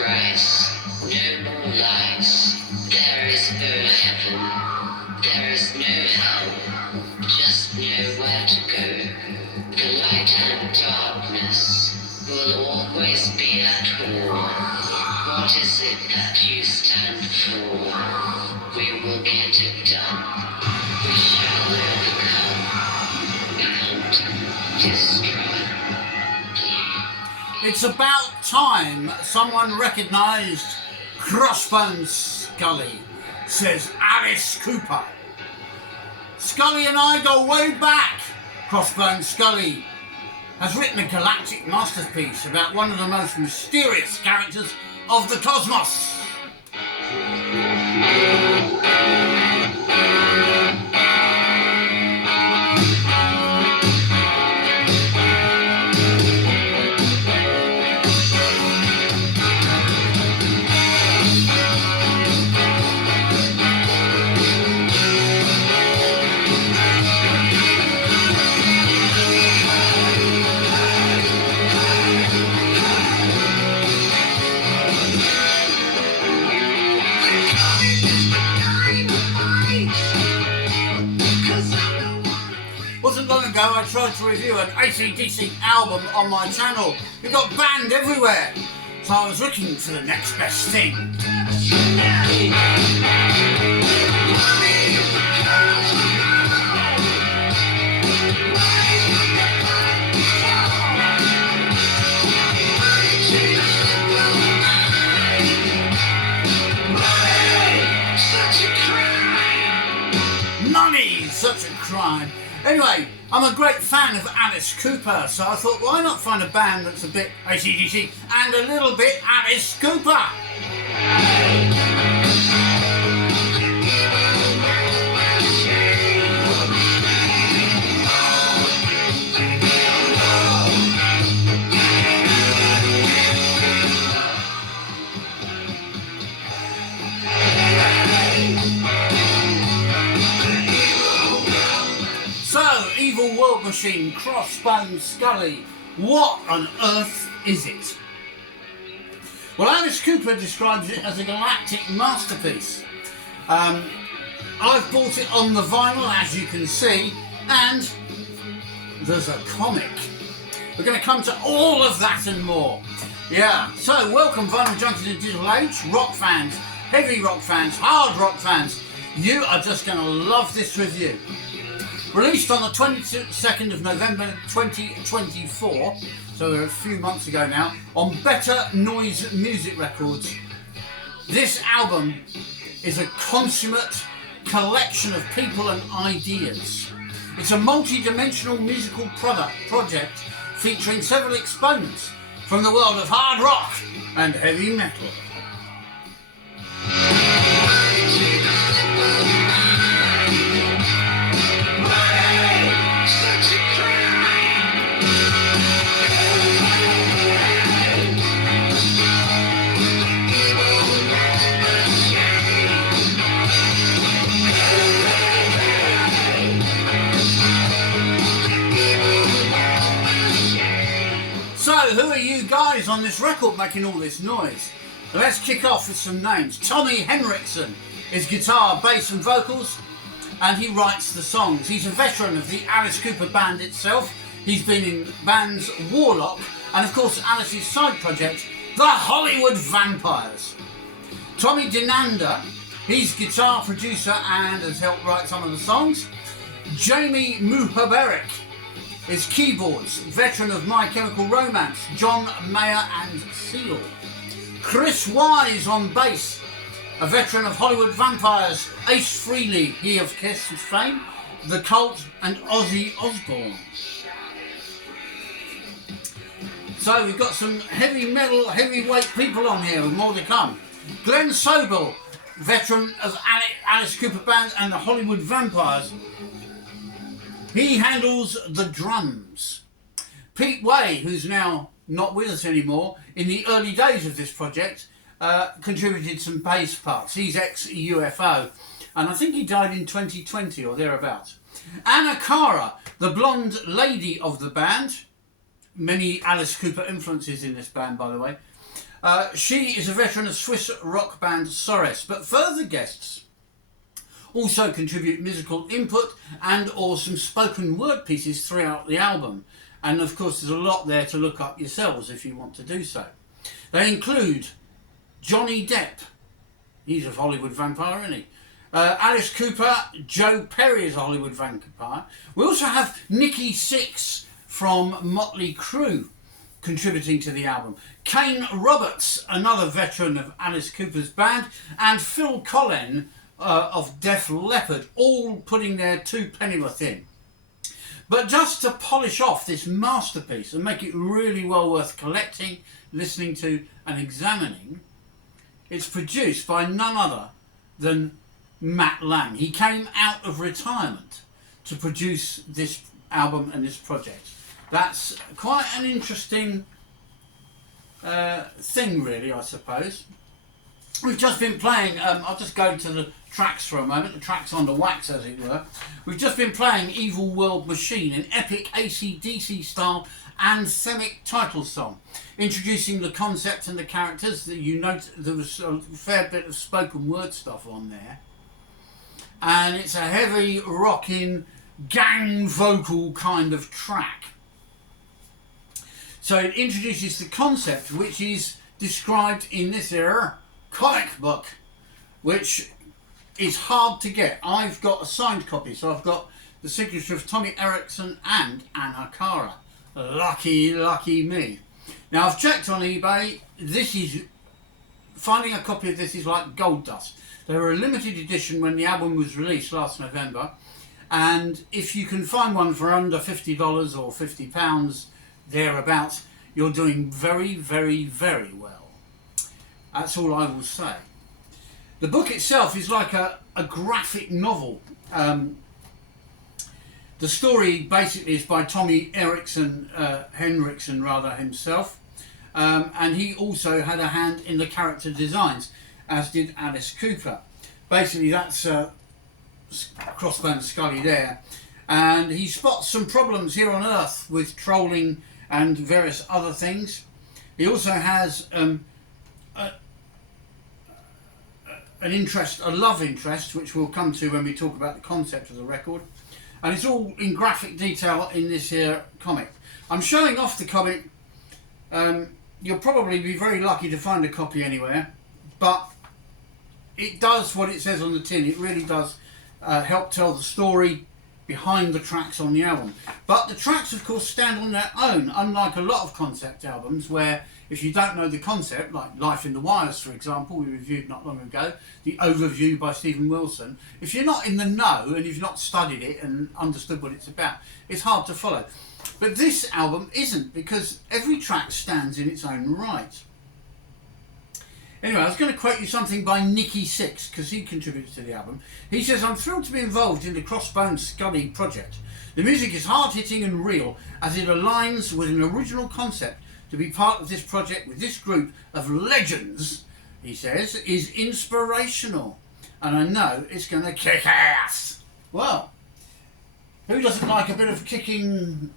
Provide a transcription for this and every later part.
rise, no more lies. There is no heaven, there is no hell, just nowhere to go. The light and darkness will always be at war. What is it that you stand for? We will get it done. We shall overcome and destroy. It's about time someone recognised CROSSBONE SKULLY, says Alice Cooper. Skully and I go way back. CROSSBONE SKULLY has written a galactic masterpiece about one of the most mysterious characters of the cosmos. Wasn't long ago I tried to review an AC/DC album on my channel. It got banned everywhere, so I was looking for the next best thing. Money, such a crime. Anyway, I'm a great fan of Alice Cooper, so I thought, why not find a band that's a bit AC/DC and a little bit Alice Cooper? Evil World Machine, CROSSBONE SKULLY. What on earth is it? Well, Alice Cooper describes it as a galactic masterpiece. I've bought it on the vinyl, as you can see, and there's a comic. We're going to come to all of that and more. Yeah, so welcome vinyl junkies in the digital age, rock fans, heavy rock fans, hard rock fans. You are just going to love this review. Released on the 22nd of November 2024, so a few months ago now, on Better Noise Music Records. This album is a consummate collection of people and ideas. It's a multi-dimensional musical project featuring several exponents from the world of hard rock and heavy metal. Who are you guys on this record making all this noise? Let's kick off with some names. Tommy Henriksen is guitar, bass and vocals, and he writes the songs. He's a veteran of the Alice Cooper band itself. He's been in bands Warlock and of course Alice's side project, the Hollywood Vampires. Tommy Dinanda, he's guitar producer and has helped write some of the songs. Jamie Muhaberik is keyboards, veteran of My Chemical Romance, John Mayer and Seal. Chris Wise on bass, a veteran of Hollywood Vampires, Ace Frehley, he of Kiss fame, The Cult and Ozzy Osbourne. So we've got some heavy metal, heavyweight people on here with more to come. Glenn Sobel, veteran of Alice Cooper Band and the Hollywood Vampires. He handles the drums. Pete Way, who's now not with us anymore, in the early days of this project, contributed some bass parts. He's ex-UFO, and I think he died in 2020 or thereabouts. Anna Cara, the blonde lady of the band, many Alice Cooper influences in this band, by the way. She is a veteran of Swiss rock band SORES, but further guests also contribute musical input and or some spoken word pieces throughout the album. And of course there's a lot there to look up yourselves if you want to do so. They include Johnny Depp, he's a Hollywood vampire, isn't he? Alice Cooper, Joe Perry is a Hollywood vampire. We also have Nikki Sixx from Motley Crue contributing to the album. KANE Roberts, another veteran of Alice Cooper's band, and Phil Collen of Def Leppard, all putting their 2 pennyworth in. But just to polish off this masterpiece and make it really well worth collecting, listening to and examining, it's produced by none other than Mutt Lange. He came out of retirement to produce this album and this project. That's quite an interesting thing, really, I suppose. We've just been playing, I'll just go to the tracks for a moment, the tracks on the wax as it were. We've just been playing Evil World Machine, an epic AC/DC style anthemic title song, introducing the concept and the characters. That you note there was a fair bit of spoken word stuff on there, and it's a heavy rocking gang vocal kind of track. So it introduces the concept, which is described in this here comic book, which is hard to get. I've got a signed copy, so I've got the signature of Tommy Erickson and Anna Cara. Lucky me. Now I've checked on eBay. Finding a copy of this is like gold dust. They were a limited edition when the album was released last November, and if you can find one for under $50 or £50 thereabouts, you're doing very, very, very well. That's all I will say. The book itself is like a graphic novel. The story basically is by Tommy Henriksen himself, and he also had a hand in the character designs, as did Alice Cooper. Basically that's CROSSBONE SKULLY there, and he spots some problems here on Earth with trolling and various other things. He also has a love interest, which we'll come to when we talk about the concept of the record. And it's all in graphic detail in this here comic. I'm showing off the comic. You'll probably be very lucky to find a copy anywhere, but it does what it says on the tin. It really does help tell the story behind the tracks on the album. But the tracks, of course, stand on their own, unlike a lot of concept albums where if you don't know the concept, like Life in the Wires, for example, we reviewed not long ago, the overview by Stephen Wilson, if you're not in the know and you've not studied it and understood what it's about, it's hard to follow. But this album isn't, because every track stands in its own right. Anyway, I was going to quote you something by Nikki Sixx, because he contributes to the album. He says, "I'm thrilled to be involved in the CROSSBONE SKULLY project. The music is hard-hitting and real, as it aligns with an original concept. To be part of this project with this group of legends," he says, "is inspirational. And I know it's going to kick ass." Well, who doesn't like a bit of kicking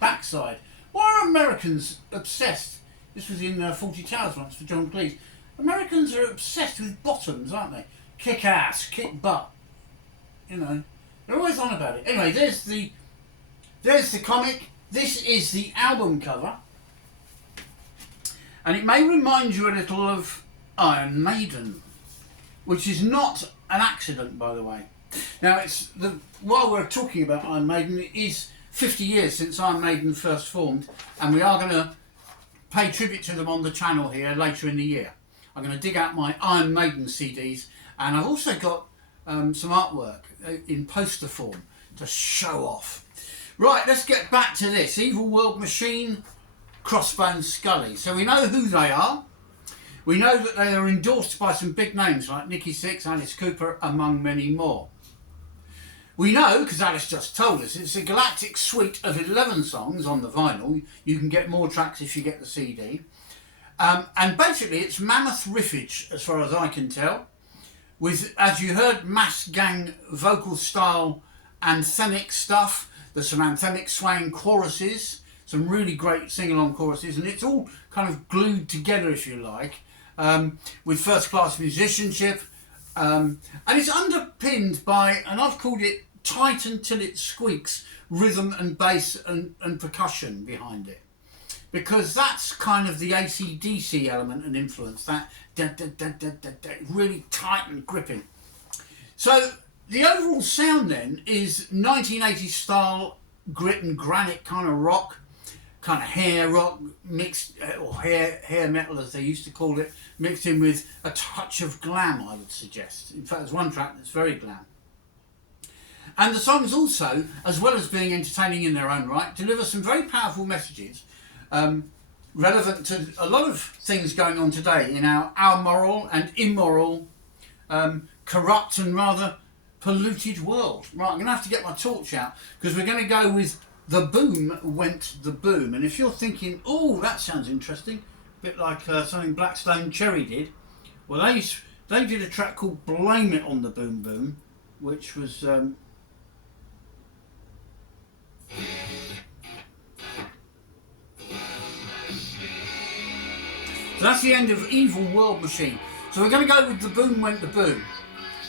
backside? Why are Americans obsessed? This was in 40 Towers once for John Cleese. Americans are obsessed with bottoms, aren't they? Kick ass, kick butt. You know, they're always on about it. Anyway, there's the comic. This is the album cover. And it may remind you a little of Iron Maiden, which is not an accident, by the way. Now, while we're talking about Iron Maiden, it is 50 years since Iron Maiden first formed, and we are going to pay tribute to them on the channel here later in the year. I'm going to dig out my Iron Maiden CDs, and I've also got some artwork in poster form to show off. Right, let's get back to this. Evil World Machine, CROSSBONE SKULLY. So we know who they are. We know that they are endorsed by some big names like Nikki Sixx, Alice Cooper, among many more. We know, because Alice just told us, it's a galactic suite of 11 songs on the vinyl. You can get more tracks if you get the CD. And basically it's mammoth riffage, as far as I can tell, with, as you heard, mass gang vocal style anthemic stuff. There's some anthemic swaying choruses. some really great sing-along choruses, and it's all kind of glued together, if you like, with first-class musicianship, and it's underpinned by, and I've called it tight until it squeaks, rhythm and bass and percussion behind it. Because that's kind of the AC/DC element and influence, that really tight and gripping. So the overall sound then is 1980s style grit and granite kind of rock, kind of hair rock mixed, or hair metal as they used to call it, mixed in with a touch of glam, I would suggest. In fact, there's one track that's very glam. And the songs also, as well as being entertaining in their own right, deliver some very powerful messages relevant to a lot of things going on today in our moral and immoral, corrupt and rather polluted world. Right, I'm going to have to get my torch out because we're going to go with The Boom Went the Boom. And if you're thinking, oh, that sounds interesting, a bit like something Blackstone Cherry did, well, they did a track called Blame It on the Boom Boom, which was... So that's the end of Evil World Machine. So we're going to go with The Boom Went the Boom.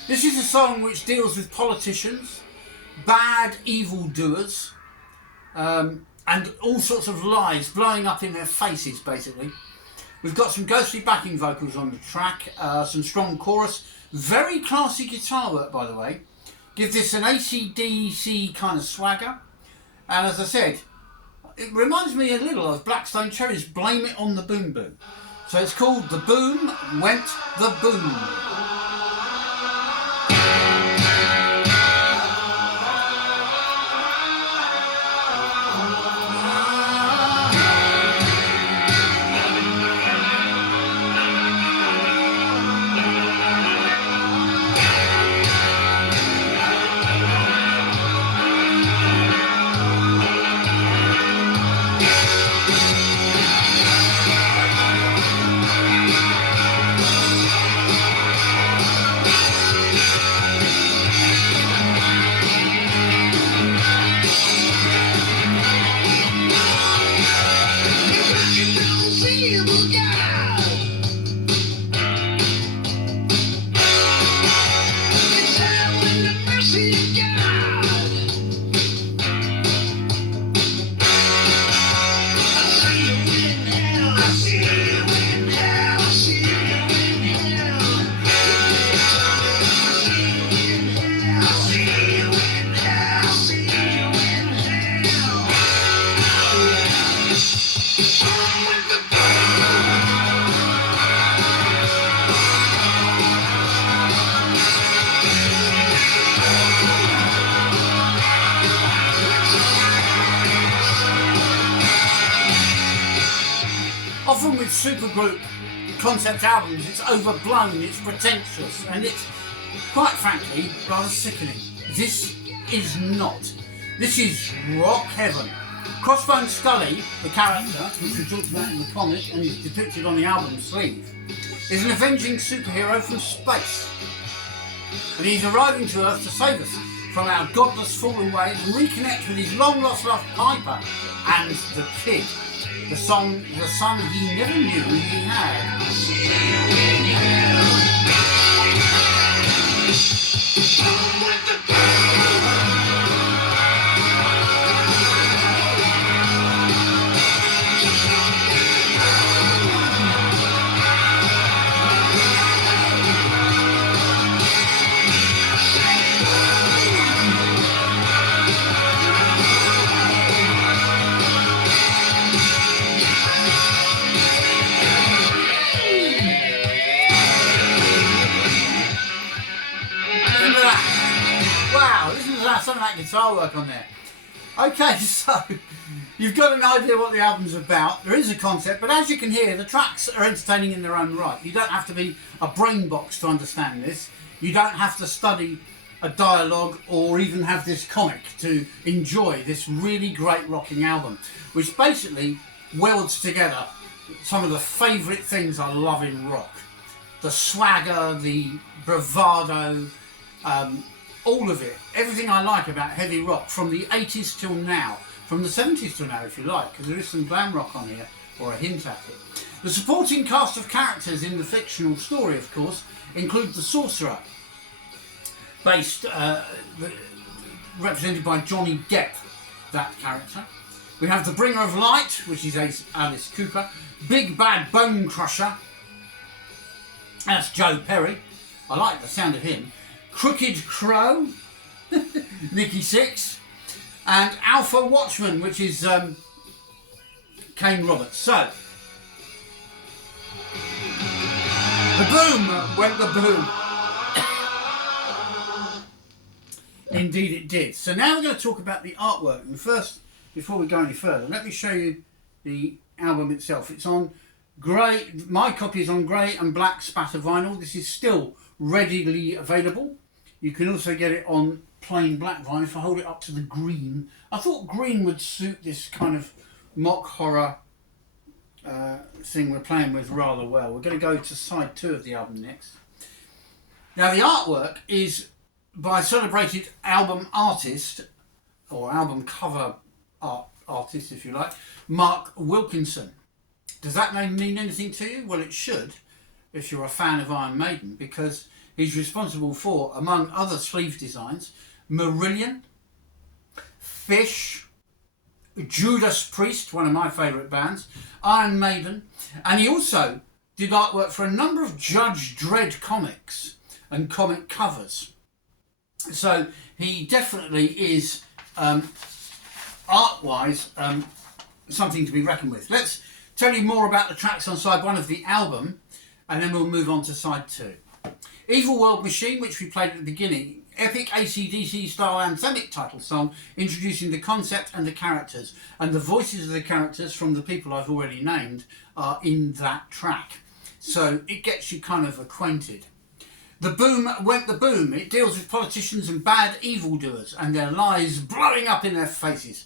This is a song which deals with politicians, bad evildoers, and all sorts of lies blowing up in their faces, basically. We've got some ghostly backing vocals on the track, some strong chorus, very classy guitar work, by the way. Give this an AC/DC kind of swagger. And as I said, it reminds me a little of Blackstone Cherry's Blame It on the Boom Boom. So it's called The Boom Went the Boom. Often with supergroup concept albums, it's overblown, it's pretentious, and it's, quite frankly, rather sickening. This is not. This is rock heaven. CROSSBONE SKULLY, the character, which we talked about in the comic and is depicted on the album sleeve, is an avenging superhero from space. And he's arriving to Earth to save us from our godless fallen ways and reconnect with his long-lost love Piper and the kid. The son he never knew he had. Wow, listen to that, some of that guitar work on there. Okay, so you've got an idea what the album's about. There is a concept, but as you can hear, the tracks are entertaining in their own right. You don't have to be a brain box to understand this. You don't have to study a dialogue or even have this comic to enjoy this really great rocking album, which basically welds together some of the favourite things I love in rock. The swagger, the bravado, all of it, everything I like about heavy rock from the 80s till now, from the 70s till now if you like, because there is some glam rock on here, or a hint at it. The supporting cast of characters in the fictional story, of course, include the Sorcerer, represented by Johnny Depp, that character. We have the Bringer of Light, which is Alice Cooper. Big Bad Bone Crusher, that's Joe Perry. I like the sound of him. Crooked Crow, Nikki Sixx. And Alpha Watchman, which is KANE Roberts. So, the boom went the boom. Indeed it did. So now we're going to talk about the artwork. And first, before we go any further, let me show you the album itself. It's on grey, my copy is on grey and black spatter vinyl. This is still readily available. You can also get it on plain black vinyl. If I hold it up to the green, I thought green would suit this kind of mock horror thing we're playing with rather well. We're going to go to side 2 of the album next. Now the artwork is by a celebrated album artist, or album cover artist if you like, Mark Wilkinson. Does that name mean anything to you? Well, it should, if you're a fan of Iron Maiden, because he's responsible for, among other sleeve designs, Marillion, Fish, Judas Priest, one of my favourite bands, Iron Maiden, and he also did artwork for a number of Judge Dredd comics and comic covers. So he definitely is, art-wise, something to be reckoned with. Let's tell you more about the tracks on side 1 of the album, and then we'll move on to side 2. Evil World Machine, which we played at the beginning, epic AC/DC style anthemic title song introducing the concept and the characters, and the voices of the characters from the people I've already named are in that track. So it gets you kind of acquainted. The boom went the boom. It deals with politicians and bad evildoers and their lies blowing up in their faces.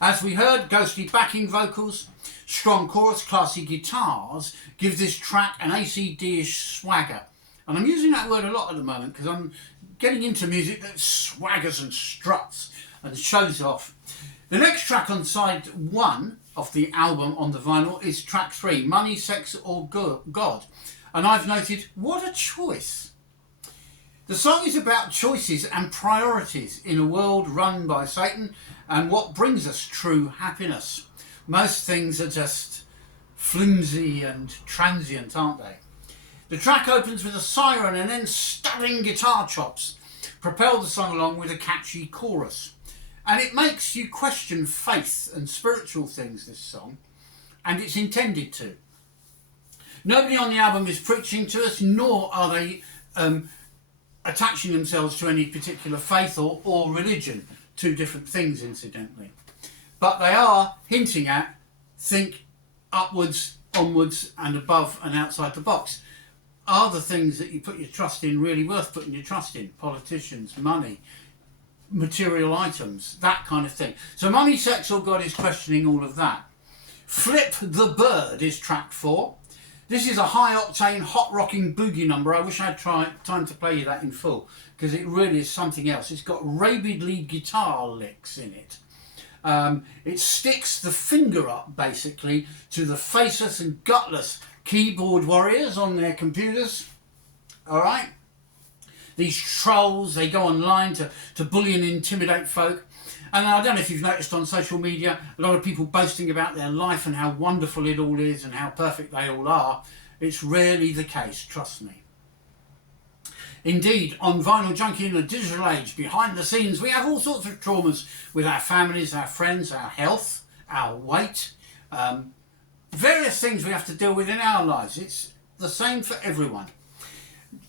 As we heard, ghostly backing vocals, strong chorus, classy guitars give this track an ACD-ish swagger. And I'm using that word a lot at the moment because I'm getting into music that swaggers and struts and shows off. The next track on side 1 of the album on the vinyl is track 3, Money, Sex or God. And I've noted, what a choice. The song is about choices and priorities in a world run by Satan and what brings us true happiness. Most things are just flimsy and transient, aren't they? The track opens with a siren and then stunning guitar chops propel the song along with a catchy chorus. And it makes you question faith and spiritual things, this song, and it's intended to. Nobody on the album is preaching to us, nor are they attaching themselves to any particular faith or religion. Two different things, incidentally. But they are hinting at, think upwards, onwards and above and outside the box. Are the things that you put your trust in really worth putting your trust in? Politicians, money, material items, that kind of thing. So Money, Sex or God is questioning all of that. Flip the Bird is track 4. This is a high-octane, hot-rocking boogie number. I wish I had time to play you that in full, because it really is something else. It's got rabid lead guitar licks in it. It sticks the finger up, basically, to the faceless and gutless keyboard warriors on their computers. All right? These trolls, they go online to bully and intimidate folk. And I don't know if you've noticed on social media, a lot of people boasting about their life and how wonderful it all is and how perfect they all are. It's rarely the case, trust me. Indeed, on Vinyl Junkie in the digital age, behind the scenes, we have all sorts of traumas with our families, our friends, our health, our weight, various things we have to deal with in our lives. It's the same for everyone.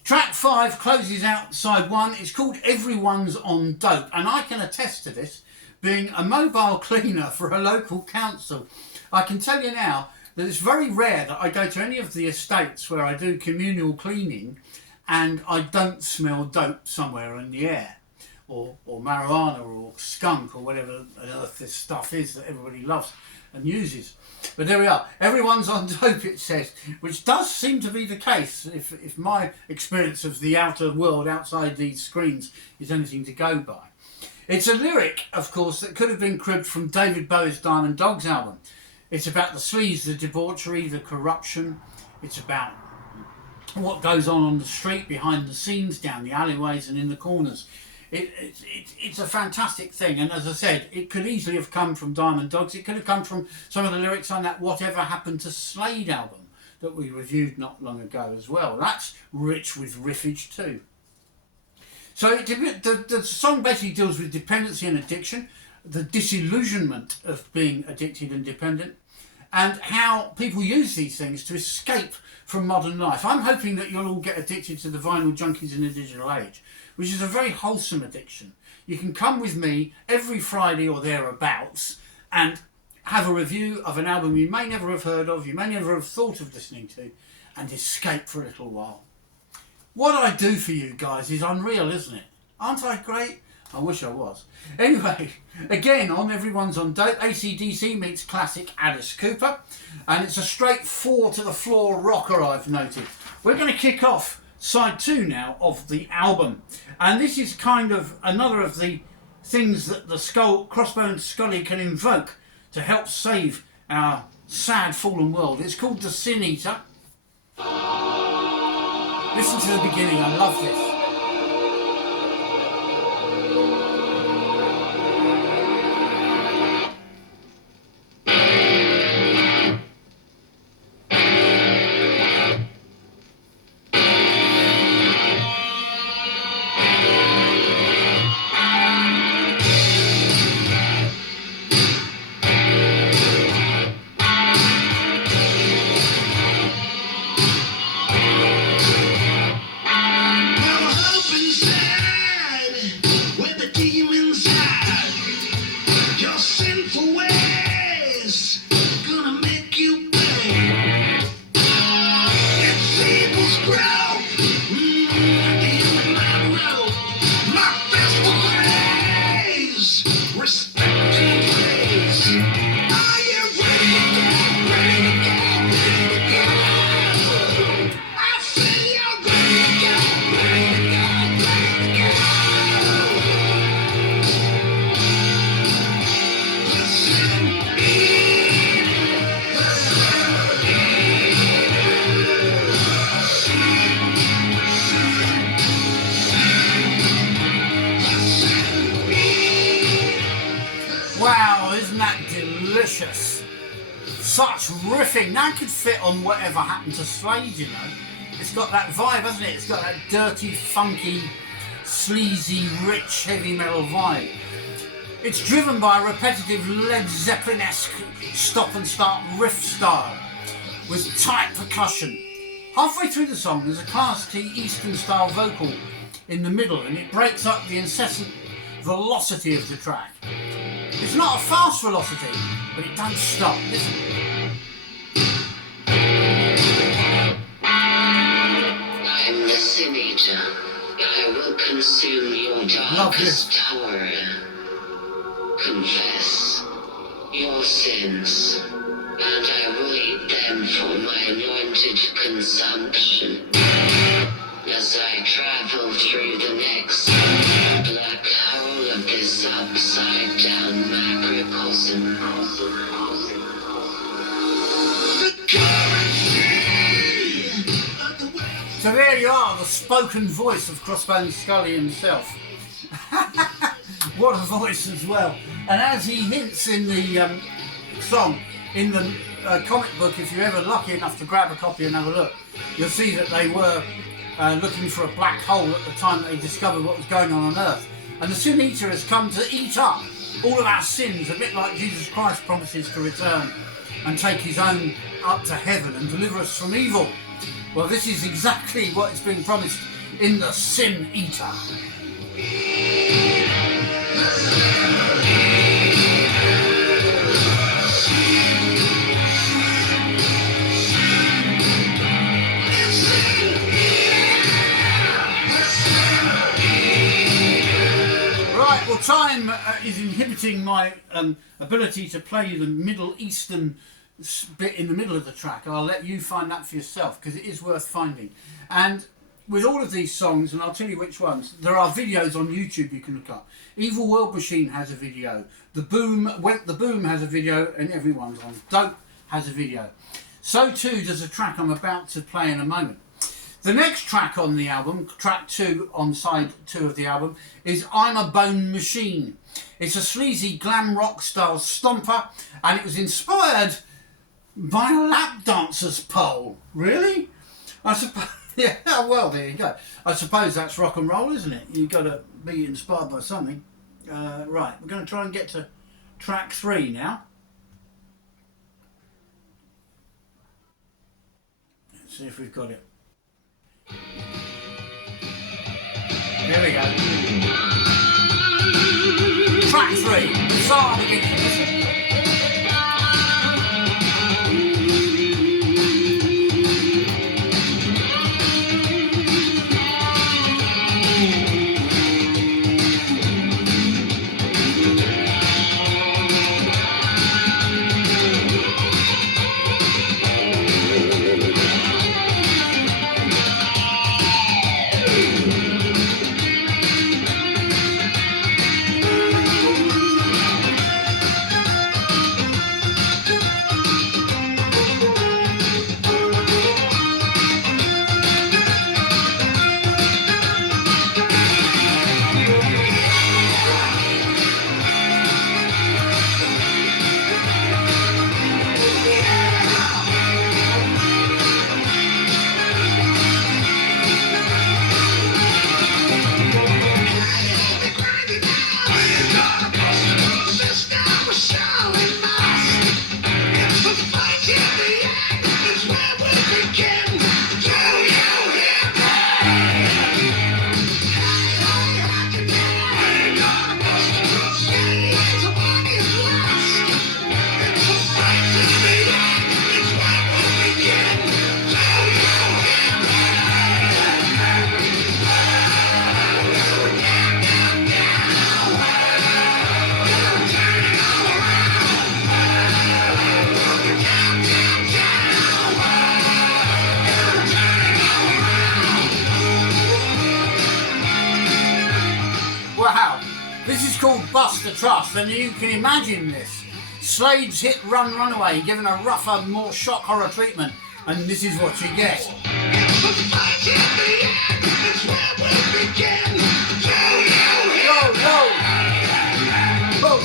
Track 5 closes out side 1. It's called Everyone's on Dope, and I can attest to this, being a mobile cleaner for a local council. I can tell you now that it's very rare that I go to any of the estates where I do communal cleaning and I don't smell dope somewhere in the air. or marijuana or skunk or whatever on earth this stuff is that everybody loves and uses. But there we are. Everyone's on dope, it says, which does seem to be the case if my experience of the outer world outside these screens is anything to go by. It's a lyric, of course, that could have been cribbed from David Bowie's Diamond Dogs album. It's about the sleaze, the debauchery, the corruption. It's about what goes on the street, behind the scenes, down the alleyways and in the corners. It's a fantastic thing, and as I said, it could easily have come from Diamond Dogs. It could have come from some of the lyrics on that Whatever Happened to Slade album that we reviewed not long ago as well. That's rich with riffage too. So the song basically deals with dependency and addiction, the disillusionment of being addicted and dependent, and how people use these things to escape from modern life. I'm hoping that you'll all get addicted to the vinyl junkies in the digital age, which is a very wholesome addiction. You can come with me every Friday or thereabouts and have a review of an album you may never have heard of, you may never have thought of listening to, and escape for a little while. What I do for you guys is unreal, isn't it? Aren't I great? I wish I was. Anyway, again, on Everyone's on Dope, AC/DC meets classic Alice Cooper, and it's a straight 4 to the floor rocker, I've noted. We're going to kick off side 2 now of the album, and this is kind of another of the things that the CROSSBONE SKULLY can invoke to help save our sad fallen world. It's called The Sin Eater. Listen to the beginning, I love this. Wow, isn't that delicious? Such riffing. That could fit on Whatever Happened to Slade, you know. It's got that vibe, hasn't it? It's got that dirty, funky, sleazy, rich, heavy metal vibe. It's driven by a repetitive Led Zeppelin-esque stop and start riff style with tight percussion. Halfway through the song, there's a Class T Eastern style vocal in the middle, and it breaks up the incessant velocity of the track. It's not a fast velocity, but it don't stop. Listen. I'm the Sin Eater. I will consume your darkest tower. Confess your sins, and I will eat them for my anointed consumption. As I travel through the next black hole of this upside down macrocosm. So there you are, the spoken voice of CROSSBONE SKULLY himself. What a voice as well. And as he hints in the song, in the comic book, if you're ever lucky enough to grab a copy and have a look, you'll see that they were looking for a black hole at the time that they discovered what was going on Earth. And the Sin Eater has come to eat up all of our sins, a bit like Jesus Christ promises to return and take his own up to heaven and deliver us from evil. Well, this is exactly what is being promised in the Sin Eater. is inhibiting my ability to play you the Middle Eastern bit in the middle of the track. I'll let you find that for yourself because it is worth finding. And with all of these songs, and I'll tell you which ones, there are videos on YouTube you can look up. Evil World Machine has a video. The Boom has a video, and everyone's on. Dope has a video. So too does a track I'm about to play in a moment. The next track on the album, track 2 on side 2 of the album, is I'm a Bone Machine. It's a sleazy glam rock style stomper, and it was inspired by a lap dancer's pole. Really? I suppose. Yeah, well, there you go. I suppose that's rock and roll, isn't it? You've got to be inspired by something. Right, we're going to try and get to track 3 now. Let's see if we've got it. Here we go. Track 3. Start beginning. Wow, this is called Bust the Trust, and you can imagine this. Slade's hit Run Runaway given a rougher, more shock horror treatment, and this is what you get. Go, go! Go!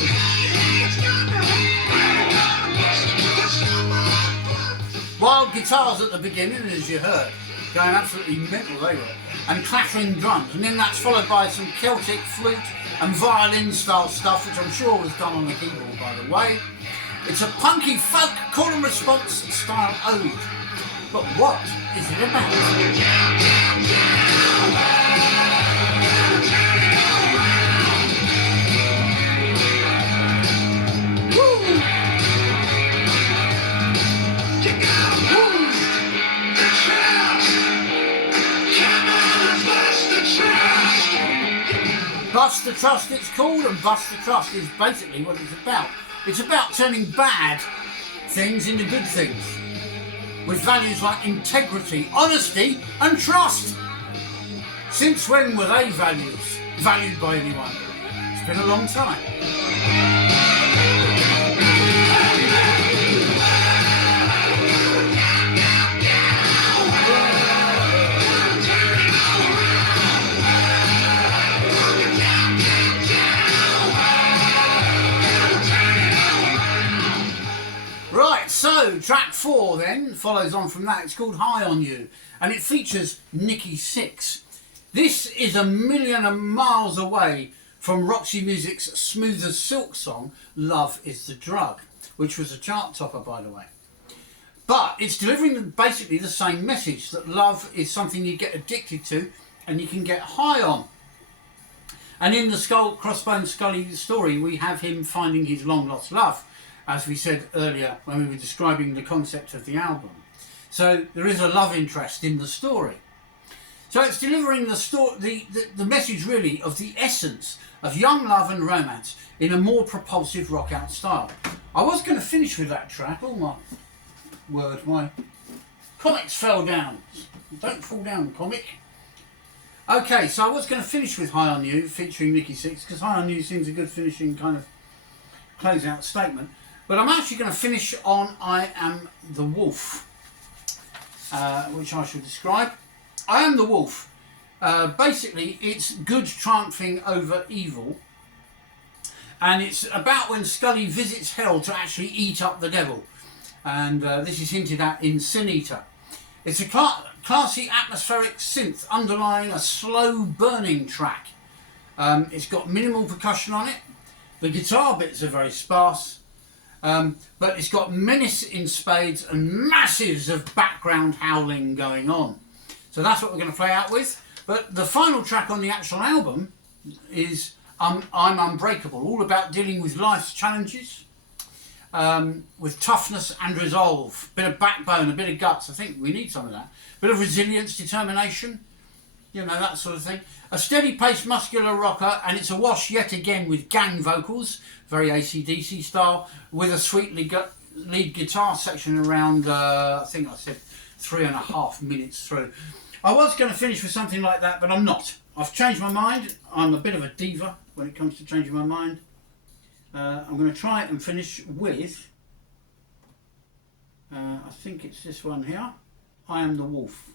Wild guitars at the beginning, as you heard, going absolutely mental they were, and clattering drums, and then that's followed by some Celtic flute and violin style stuff, which I'm sure was done on the keyboard, by the way. It's a punky folk call and response style ode. But what is it about? Bust the Trust it's called, and Bust the Trust is basically what it's about. It's about turning bad things into good things, with values like integrity, honesty and trust. Since when were they valued by anyone? It's been a long time. So, track 4 then follows on from that. It's called High on You, and it features Nikki Sixx. This is a million miles away from Roxy Music's Smooth as Silk song, Love is the Drug, which was a chart topper, by the way. But it's delivering basically the same message, that love is something you get addicted to and you can get high on. And in the CROSSBONE SKULLY story, we have him finding his long lost love, as we said earlier when we were describing the concept of the album. So there is a love interest in the story. So it's delivering the message really of the essence of young love and romance in a more propulsive rock out style. I was going to finish with that track. Oh my word, my comics fell down. Don't fall down, comic. Okay, so I was going to finish with High On You featuring Nikki Sixx, because High On You seems a good finishing kind of close out statement. But I'm actually going to finish on I Am the Wolf, which I shall describe. I Am the Wolf. Basically, it's good triumphing over evil. And it's about when Skully visits hell to actually eat up the devil. And this is hinted at in Sin Eater. It's a classy atmospheric synth underlying a slow burning track. It's got minimal percussion on it. The guitar bits are very sparse. But it's got menace in spades and massives of background howling going on. So that's what we're going to play out with. But the final track on the actual album is I'm Unbreakable, all about dealing with life's challenges, with toughness and resolve, bit of backbone, a bit of guts. I think we need some of that. Bit of resilience, determination, you know, that sort of thing. A steady paced muscular rocker, and it's awash yet again with gang vocals, very AC/DC style, with a sweet lead guitar section around, I think I said 3.5 minutes through. I was going to finish with something like that, but I'm not. I've changed my mind. I'm a bit of a diva when it comes to changing my mind. I'm going to try and finish with, I think it's this one here, I Am the Wolf.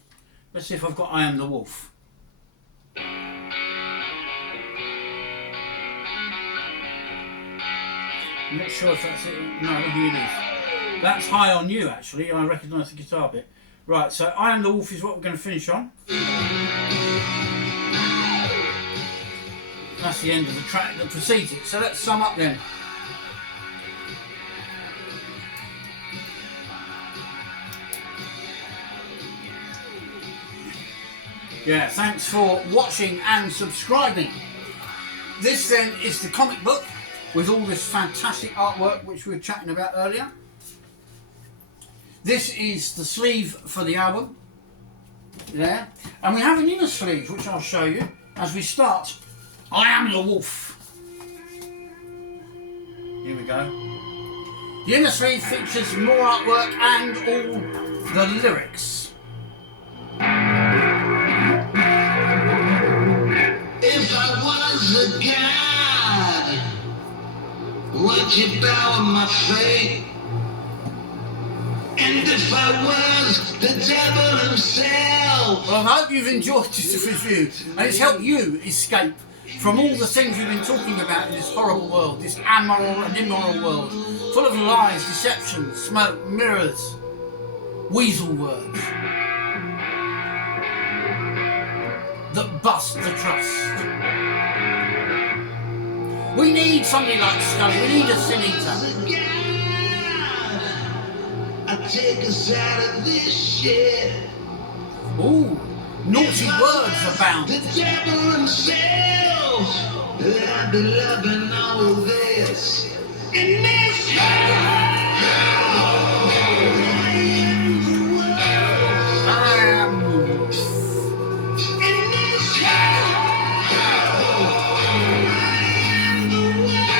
Let's see if I've got I Am the Wolf. I'm not sure if that's it. No, I don't think it is. That's High On You, actually. I recognise the guitar bit. Right, so I Am the Wolf is what we're going to finish on. That's the end of the track that precedes it. So let's sum up then. Yeah, thanks for watching and subscribing. This then is the comic book with all this fantastic artwork which we were chatting about earlier. This is the sleeve for the album, there. And we have an inner sleeve which I'll show you as we start. I Am the Wolf. Here we go. The inner sleeve features more artwork and all the lyrics. If I was a god, would you bow at my fate? And if I was the devil himself. Well, I hope you've enjoyed this review and it's helped you escape from all the things we've been talking about in this horrible world, this amoral and immoral world, full of lies, deception, smoke, mirrors, weasel words that bust the trust. We need somebody like Skully, we need a Sin Eater. I take us out of this shit. Ooh, naughty words abound. The devil himself, I'd be loving all of this. In this hell, I am the world. I am the wolf. In this hell, I am the world.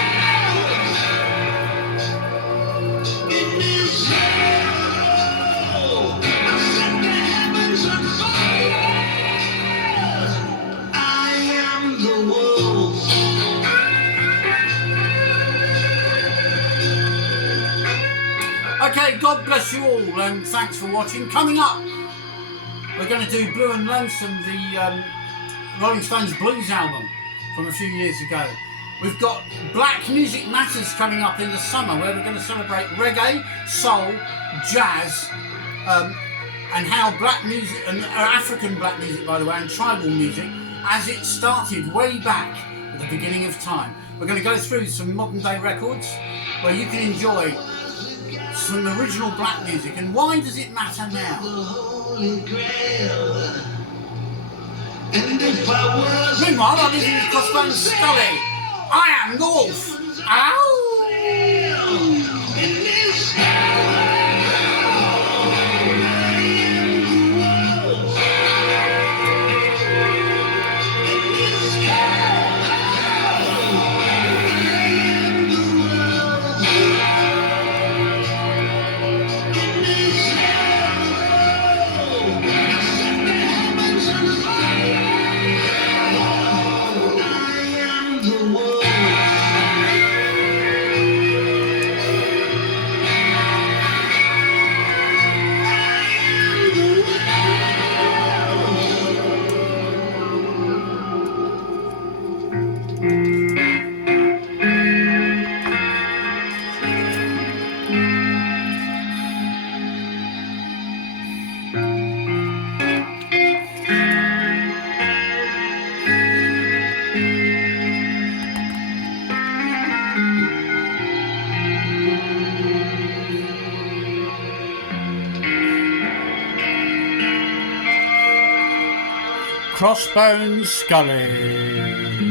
In this hell, I set the heavens on fire. I am the wolf. Okay, God bless you all and thanks for watching. Coming up, we're going to do Blue and Lonesome, the Rolling Stones Blues album from a few years ago. We've got Black Music Matters coming up in the summer where we're going to celebrate reggae, soul, jazz, and how black music, and African black music by the way, and tribal music, as it started way back at the beginning of time. We're going to go through some modern day records where you can enjoy some original black music, and why does it matter now? Holy Grail. And if I was Meanwhile, I'm listening to CROSSBONE Skully. I am the wolf. Ow! in this hell, I am the wolf. Crossbone Skully.